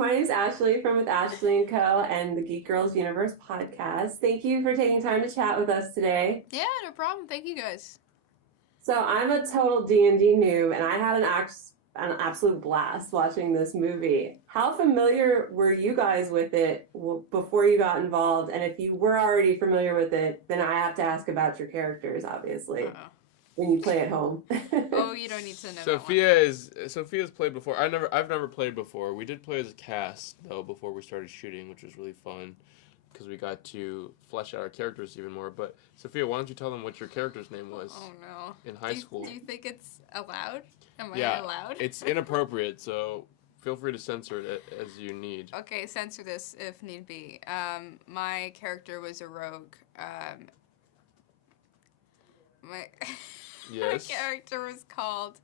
my name is Ashley from With Ashley and Co. and the Geek Girls Universe podcast. Thank you for taking time to chat with us today. Yeah, no problem. Thank you guys. So I'm a total D&D noob, and I had an absolute blast watching this movie. How familiar were you guys with it before you got involved? And if you were already familiar with it, then I have to ask about your characters, obviously, Uh-oh. when you play at home. Oh, you don't need to know Sophia's played before. I've never played before. We did play as a cast though before we started shooting, which was really fun because we got to flesh out our characters even more. But Sophia, why don't you tell them what your character's name was? Oh no. In high school. Do you think it's allowed? Am I Yeah, allowed? It's inappropriate, so feel free to censor it as you need. Okay, censor this if need be. My character was a rogue. My Yes. my character was called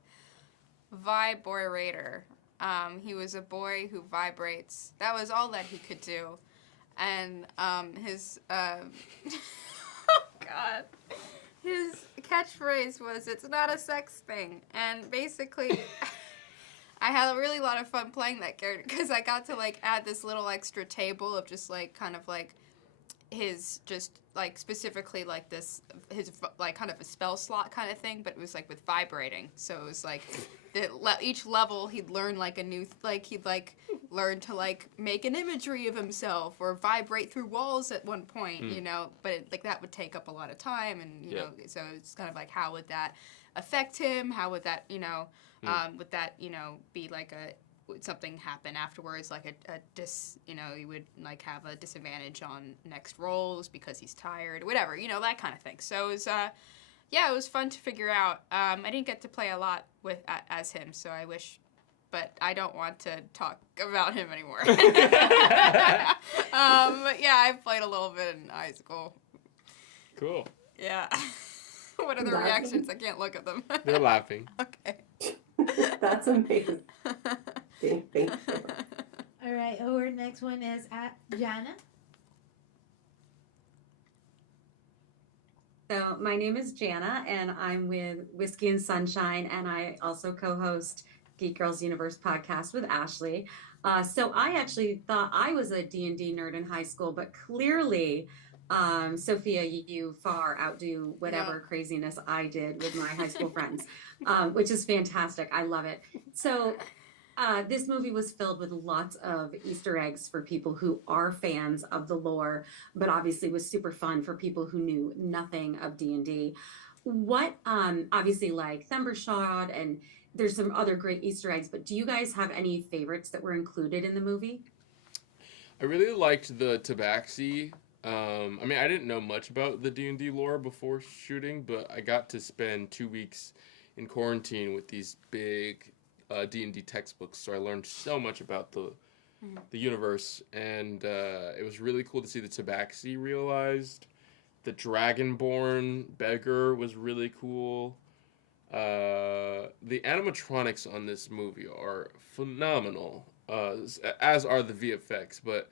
Vibrator. He was a boy who vibrates. That was all that he could do. And his oh god, his catchphrase was "It's not a sex thing." And basically, I had a really lot of fun playing that character because I got to like add this little extra table of just like kind of like his just like specifically like this his like kind of a spell slot kind of thing, but it was like with vibrating. So it was like each level he'd learn like a new he'd like learn to like make an imagery of himself or vibrate through walls at one point, you know. But like that would take up a lot of time, and you know, so it's kind of like how would that affect him? How would that would that be like a would something happen afterwards, like you would like have a disadvantage on next rolls because he's tired, whatever, that kind of thing. So it was, it was fun to figure out. I didn't get to play a lot as him, so I wish, but I don't want to talk about him anymore. But yeah, I played a little bit in high school. Cool. Yeah. What are the reactions? I can't look at them. They're laughing. Okay. That's amazing. Thank you. All right, our next one is Jana. So my name is Jana, and I'm with Whiskey and Sunshine, and I also co-host Geek Girls Universe podcast with Ashley. So I actually thought I was a D&D nerd in high school, but clearly, Sophia, you far outdo whatever craziness I did with my high school friends, which is fantastic. I love it. So this movie was filled with lots of Easter eggs for people who are fans of the lore, but obviously was super fun for people who knew nothing of D&D. What, obviously like Thumbershod, and there's some other great Easter eggs, but do you guys have any favorites that were included in the movie? I really liked the Tabaxi. I didn't know much about the D&D lore before shooting, but I got to spend 2 weeks in quarantine with these big D&D textbooks, so I learned so much about the universe, and it was really cool to see the Tabaxi realized. The Dragonborn beggar was really cool. The animatronics on this movie are phenomenal, as are the VFX, but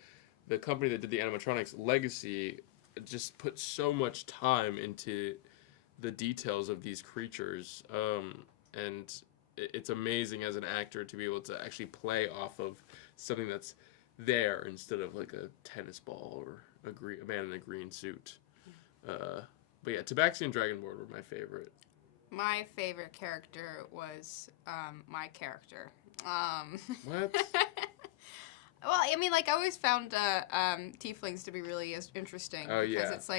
the company that did the animatronics, Legacy, just put so much time into the details of these creatures, and it's amazing as an actor to be able to actually play off of something that's there instead of like a tennis ball or a man in a green suit. But yeah, Tabaxi and Dragonborn were my favorite. My favorite character was my character. What? Well, I mean, like I always found tieflings to be really interesting because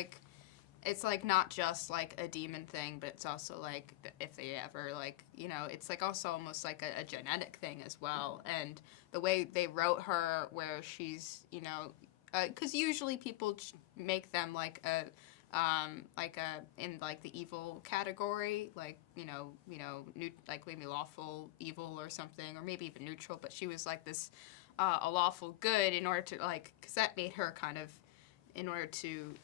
it's like not just like a demon thing, but it's also like if they ever like it's like also almost like a genetic thing as well. And the way they wrote her, where she's because usually people make them like a in like the evil category, like like maybe lawful evil or something, or maybe even neutral. But she was like this a lawful good in order to because that made her kind of in order to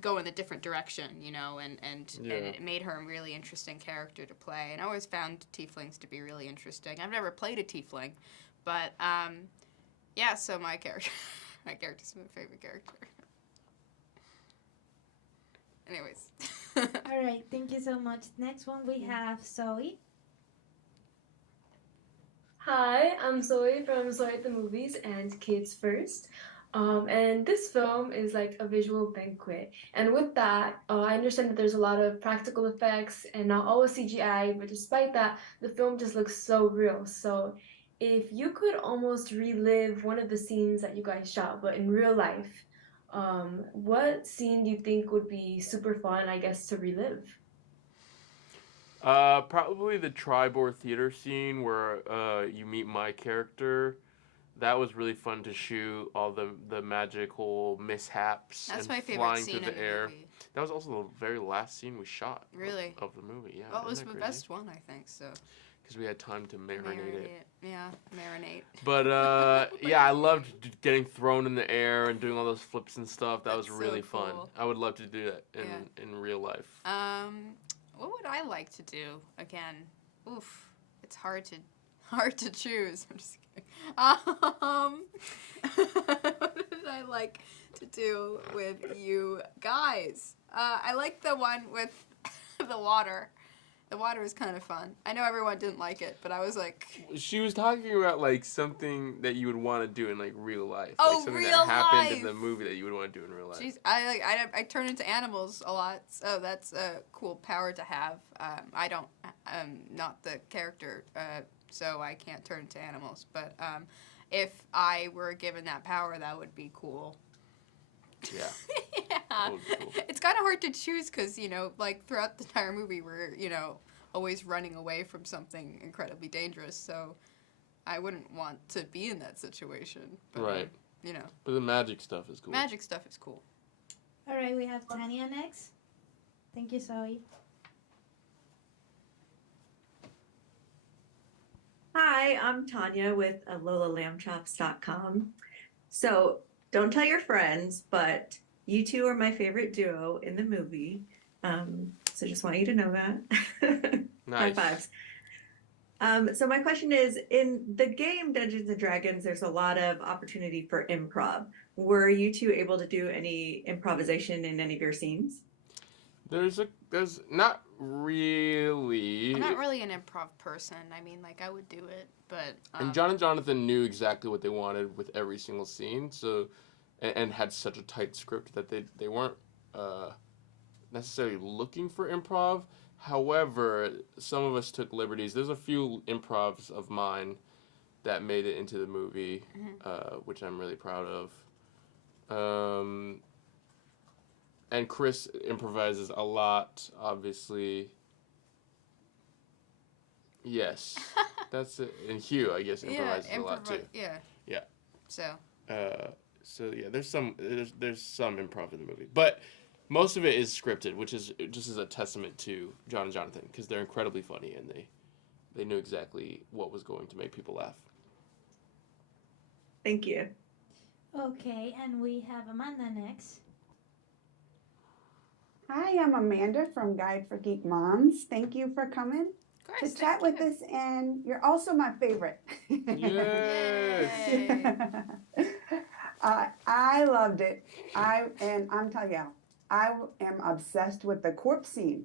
go in a different direction, and it made her a really interesting character to play. And I always found tieflings to be really interesting. I've never played a tiefling, but so my character, my character's my favorite character. Anyways. All right, thank you so much. Next one we have Zoe. Hi, I'm Zoe from Zoe at the Movies and Kids First. And this film is like a visual banquet. And with that, I understand that there's a lot of practical effects and not always CGI, but despite that, the film just looks so real. So if you could almost relive one of the scenes that you guys shot, but in real life, what scene do you think would be super fun, I guess, to relive? Probably the Tribor Theater scene where you meet my character. That was really fun to shoot. All the magical mishaps That's and my favorite flying scene through in the the air. movie. That was also the very last scene we shot. Really? Of the movie. Yeah. Well, it was isn't the that crazy? best one, I think. So Because we had time to marinate it. Yeah, marinate. But yeah, I loved getting thrown in the air and doing all those flips and stuff. That was That's really so fun. cool. I would love to do that Yeah. in real life. What would I like to do again? Oof, it's hard to choose. I'm just kidding. What did I like to do with you guys? I like the one with the water. The water was kind of fun. I know everyone didn't like it, but I was like, She was talking about like something that you would want to do in like real life. Oh, like, something real that happened in life. the movie that you would want to do in real life. jeez, I turn into animals a lot, so that's a cool power to have. I don't, not the character, so I can't turn into animals. But if I were given that power, that would be cool. Yeah. Yeah. That would be cool. It's kind of hard to choose because, like throughout the entire movie, we're, always running away from something incredibly dangerous. So I wouldn't want to be in that situation. But, Right. But the magic stuff is cool. Magic stuff is cool. All right, we have Tanya next. Thank you, Zoe. Hi, I'm Tanya with LolaLambchops.com. So don't tell your friends, but you two are my favorite duo in the movie. So just want you to know that. Nice. High fives. So my question is, in the game Dungeons and Dragons, there's a lot of opportunity for improv. Were you two able to do any improvisation in any of your scenes? There's not really. I'm not really an improv person. I mean, like, I would do it, but... And John and Jonathan knew exactly what they wanted with every single scene, so and had such a tight script that they weren't necessarily looking for improv. However, some of us took liberties. There's a few improvs of mine that made it into the movie, which I'm really proud of. And Chris improvises a lot, obviously. Yes, that's it. And Hugh, I guess, improvises a lot too. Yeah. Yeah. So Yeah, there's some improv in the movie, but most of it is scripted, which is just as a testament to John and Jonathan because they're incredibly funny and they knew exactly what was going to make people laugh. Thank you. Okay, and we have Amanda next. Hi, I'm Amanda from Guide for Geek Moms. Thank you for coming Chris, to chat with us, and you're also my favorite. Yes. Yay. I loved it. I'm telling you, I am obsessed with the corpse scene.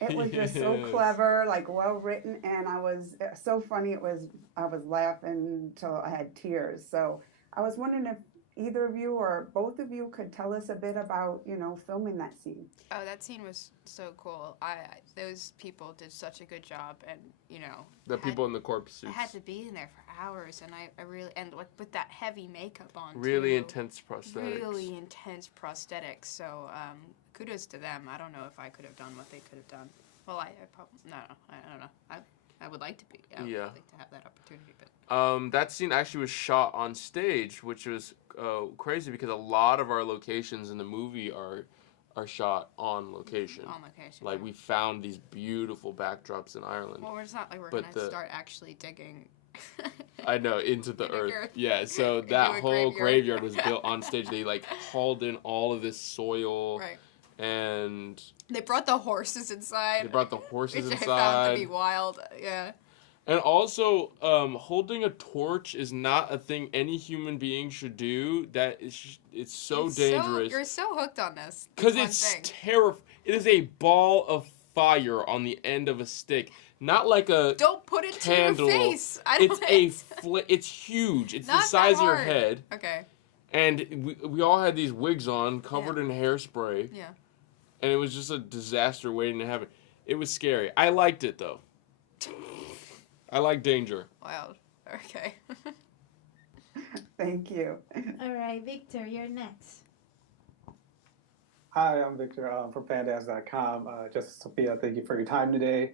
It was just so Yes. clever, like well written, and it was so funny. I was laughing till I had tears. So I was wondering if either of you or both of you could tell us a bit about, filming that scene. Oh, that scene was so cool. Those people did such a good job, and The people in the corpse I suits. had to be in there for hours, and I really like with that heavy makeup on. Really too. intense prosthetics. Really intense prosthetics. So kudos to them. I don't know if I could have done what they could have done. Well, I probably no, I don't know. I would like to be. I would Yeah. like to have that opportunity, but That scene actually was shot on stage, which was crazy because a lot of our locations in the movie are shot on location. on location. Like we found these beautiful backdrops in Ireland. Well, it's not like we're but gonna start actually digging. I know, into the Into earth. earth. Yeah, so Into that a whole graveyard. graveyard was built on stage. They like hauled in all of this soil Right. and They brought the horses inside. they brought the horses which I found to be inside. wild. Yeah. And also, holding a torch is not a thing any human being should do. It's so dangerous. you're so hooked on this. Because one it's thing. terrifying. It is a ball of fire on the end of a stick not like a Don't put it candle. to your face. It's huge. It's Not the size that of your hard. head. Okay. And we all had these wigs on, covered Yeah. in hairspray. Yeah. And it was just a disaster waiting to happen. It was scary. I liked it, though. I like danger. Wow. Okay. Thank you. All right, Victor, you're next. Hi, I'm Victor from fandance.com. Justice Sophia, thank you for your time today.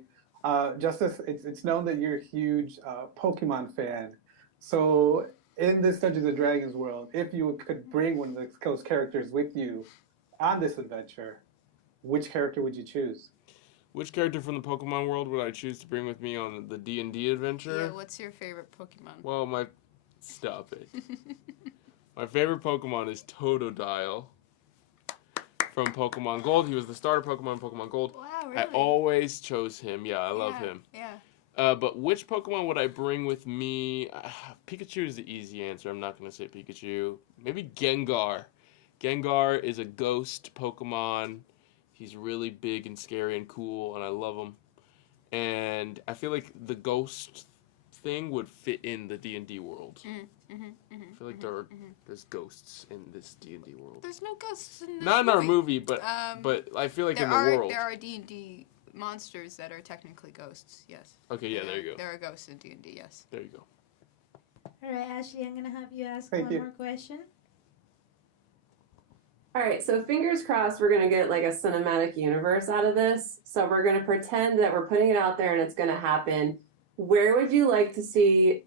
Justice, it's known that you're a huge Pokemon fan. So in this Dungeons and Dragons world, if you could bring one of those characters with you on this adventure, which character would you choose? Which character from the Pokemon world would I choose to bring with me on the D&D adventure? Yeah, what's your favorite Pokemon? Well, stop it. My favorite Pokemon is Totodile from Pokemon Gold. He was the starter Pokemon in Pokemon Gold. Wow, really? I always chose him. Yeah, I love him. Yeah. But which Pokemon would I bring with me? Pikachu is the easy answer. I'm not going to say Pikachu. Maybe Gengar. Gengar is a ghost Pokemon. He's really big and scary and cool, and I love him. And I feel like the ghost thing would fit in the D&D world. I feel like there's ghosts in this D&D world. There's no ghosts in this Not in movie. our movie, but I feel like in the world. There are D&D monsters that are technically ghosts, yes. Okay, yeah, there you go. There are ghosts in D&D, yes. There you go. All right, Ashley, I'm going to have you ask Thank one you. more question. All right, so fingers crossed we're going to get like a cinematic universe out of this. So we're going to pretend that we're putting it out there and it's going to happen. Where would you like to see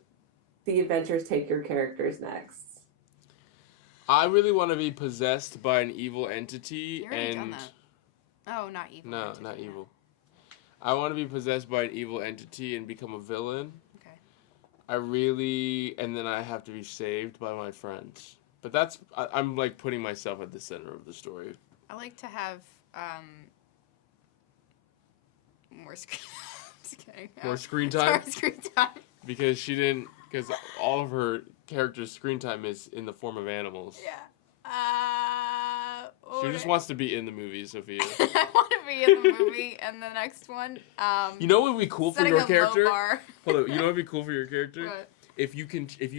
the adventures take your characters next? I really want to be possessed by an evil entity. You already done that. Oh, not evil. No, entity, not no. evil. I want to be possessed by an evil entity and become a villain. Okay. And then I have to be saved by my friends. But I'm like putting myself at the center of the story. I like to have more screen. Just kidding. More screen time? More screen time. Because all of her characters' screen time is in the form of animals. Yeah. She just wants to be in the movie, Sophia. I want to be in the movie, and the next one. You know what would be cool for setting your a low character? bar. Hold on. You know what would be cool for your character? What? If you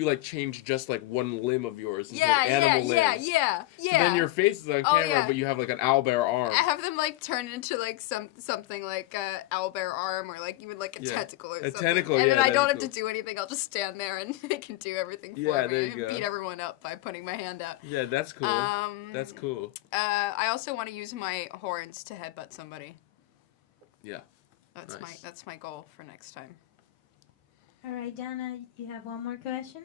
like change just like one limb of yours into Yeah, like animal limbs. yeah. So then your face is on camera, yeah. but you have like an owlbear arm. I have them like turn into like something like a owlbear arm or like even like a tentacle or something. Tentacle, and then I that'd don't be have cool. to do anything. I'll just stand there and they can do everything for Yeah, me. there you and go. beat everyone up by putting my hand out. Yeah, that's cool. That's cool. I also want to use my horns to headbutt somebody. Yeah. That's my goal for next time. All right, Donna, you have one more question?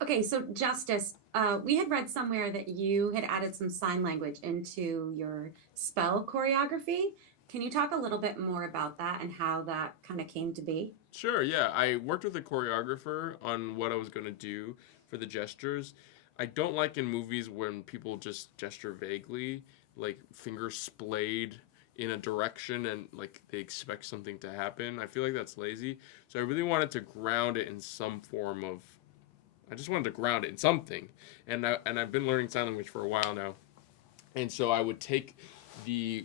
Okay, so Justice, we had read somewhere that you had added some sign language into your spell choreography. Can you talk a little bit more about that and how that kind of came to be? Sure, yeah. I worked with a choreographer on what I was going to do for the gestures. I don't like in movies when people just gesture vaguely, like fingers splayed in a direction and like they expect something to happen. I feel like that's lazy. So I really wanted to ground it in some form of... I just wanted to ground it in something. And I've been learning sign language for a while now. And so I would take the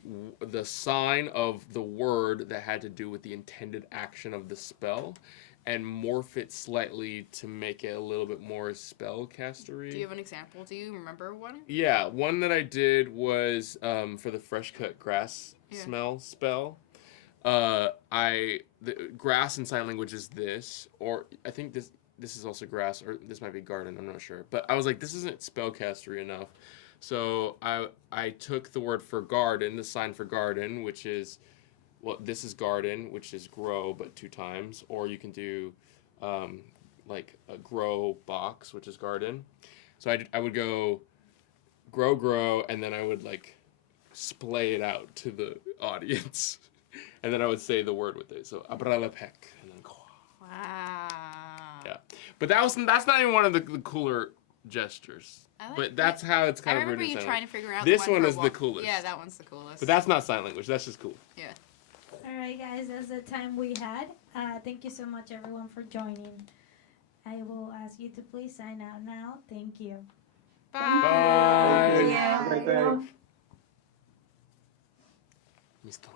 sign of the word that had to do with the intended action of the spell and morph it slightly to make it a little bit more spellcastery. Do you have an example? Do you remember one? Yeah, one that I did was for the fresh cut grass smell spell. The grass in sign language is this, or I think this is also grass, or this might be garden, I'm not sure. But I was like, this isn't spellcastery enough. So I took the word for garden, the sign for garden, which is, well, this is garden, which is grow, but 2 times. Or you can do like a grow box, which is garden. So I would go grow, and then I would like splay it out to the audience. And then I would say the word with it. So abralepek, and then Wow. yeah. But that's not even one of the cooler gestures. But that's how it's kind I of remember written you in trying to figure out This the one for is the walk. coolest. Yeah, that one's the coolest. But that's not sign language. That's just cool. Yeah. All right, guys, that's the time we had. Thank you so much, everyone, for joining. I will ask you to please sign out now. Thank you. Bye. Bye. Have a great day. Mr.